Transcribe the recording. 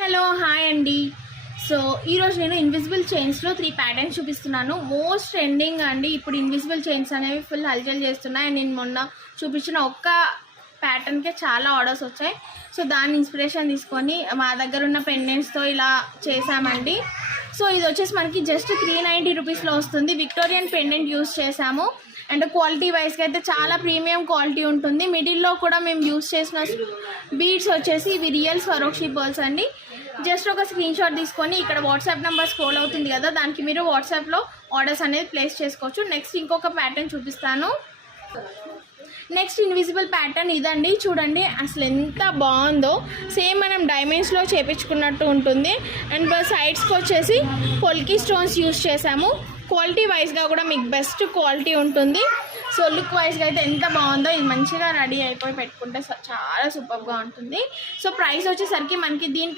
Hello hi అండి. So ఈరోజు నేను ఇన్విజిబుల్ చైన్స్లో 3 ప్యాటర్న్స్ చూపిస్తున్నాను. మోస్ట్ ట్రెండింగ్ అండి. ఇప్పుడు ఇన్విజిబుల్ చైన్స్ అనేవి ఫుల్ హల్చల్ చేస్తున్నాయి. అండ్ నేను మొన్న చూపించిన ఒక్క ప్యాటర్న్కే చాలా ఆర్డర్స్ వచ్చాయి. సో దాన్ని ఇన్స్పిరేషన్ తీసుకొని మా దగ్గర ఉన్న పెండెంట్స్తో ఇలా చేసామండి. సో ఇది వచ్చేసి మనకి జస్ట్ 390 రూపీస్లో వస్తుంది. విక్టోరియన్ పెండెంట్ యూస్ చేసాము. అండ్ క్వాలిటీ వైజ్గా అయితే చాలా ప్రీమియం క్వాలిటీ ఉంటుంది. మిడిల్లో కూడా మేము యూస్ చేసిన బీడ్స్ వచ్చేసి ఇవి రియల్ స్వరోక్షి పర్ల్స్ అండి. జస్ట్ ఒక స్క్రీన్ షాట్ తీసుకొని ఇక్కడ వాట్సాప్ నెంబర్ స్క్రోల్ అవుతుంది కదా, దానికి మీరు వాట్సాప్లో ఆర్డర్స్ అనేది ప్లేస్ చేసుకోవచ్చు. నెక్స్ట్ ఇంకొక ప్యాటర్న్ చూపిస్తాను. నెక్స్ట్ ఇన్విజిబుల్ ప్యాటర్న్ ఇదండి. చూడండి అసలు ఎంత బాగుందో. సేమ్ మనం డైమండ్స్లో చేపించుకున్నట్టు ఉంటుంది. అండ్ సైడ్స్కి వచ్చేసి పొల్కీ స్టోన్స్ యూస్ చేసాము. క్వాలిటీ వైజ్గా కూడా మీకు బెస్ట్ క్వాలిటీ ఉంటుంది. సో లుక్ వైజ్గా అయితే ఎంత బాగుందో. ఇది మంచిగా రెడీ అయిపోయి పెట్టుకుంటే చాలా సూపర్గా ఉంటుంది. సో ప్రైస్ వచ్చేసరికి మనకి దీని